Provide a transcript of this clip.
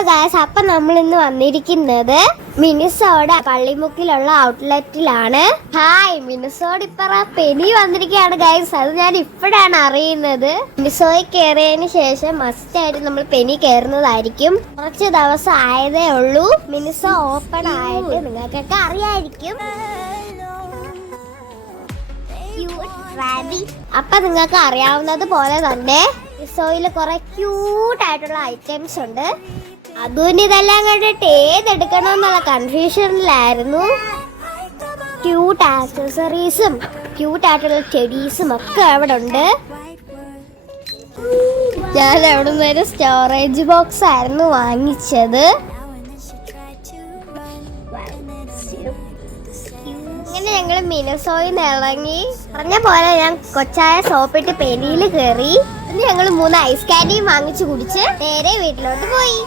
Hello guys, അപ്പം നമ്മൾ ഇന്ന് വന്നിരിക്കുന്നത് മിനിസോയുടെ പള്ളിമുക്കിലുള്ള ഔട്ട്ലെറ്റിലാണ്. ഹായ്, മിനിസോഡ് ഇപ്പറ പെനി വന്നിരിക്കുകയാണ് ഗായ്സ്. അത് ഞാൻ ഇപ്പോഴാണ് അറിയുന്നത്. മിനിസോയിൽ കയറിയതിന് ശേഷം മസ്റ്റ് ആയിട്ട് നമ്മൾ പെനി കയറുന്നതായിരിക്കും. കുറച്ച് ദിവസം ആയതേ ഉള്ളൂ മിനിസോ ഓപ്പൺ ആയിട്ട്, നിങ്ങൾക്കൊക്കെ അറിയായിരിക്കും. അപ്പൊ നിങ്ങൾക്ക് അറിയാവുന്നത് പോലെ തന്നെ മിനിസോയിൽ കുറെ ക്യൂട്ട് ആയിട്ടുള്ള ഐറ്റംസ് ഉണ്ട്. അതുകൊണ്ട് ഇതെല്ലാം കണ്ടിട്ട് ഏതെടുക്കണമെന്നുള്ള കൺഫ്യൂഷനിലായിരുന്നു. ക്യൂട്ട് ആക്സസറീസും ക്യൂട്ട് ആയിട്ടുള്ള ടെഡീസും ഒക്കെ അവിടെ ഉണ്ട്. ഞാൻ അവിടെ നിന്ന് ഒരു സ്റ്റോറേജ് ബോക്സ് ആയിരുന്നു വാങ്ങിച്ചത്. ഇങ്ങനെ ഞങ്ങൾ മിനിസോയിൽ നിന്ന് ഇറങ്ങി പറഞ്ഞ പോലെ ഞാൻ കൊച്ചായ സോപ്പിട്ട് പെനിയിൽ കയറി. ഞങ്ങൾ 3 ഐസ് കാൻഡിയും വാങ്ങിച്ചു കുടിച്ച് നേരെ വീട്ടിലോട്ട് പോയി.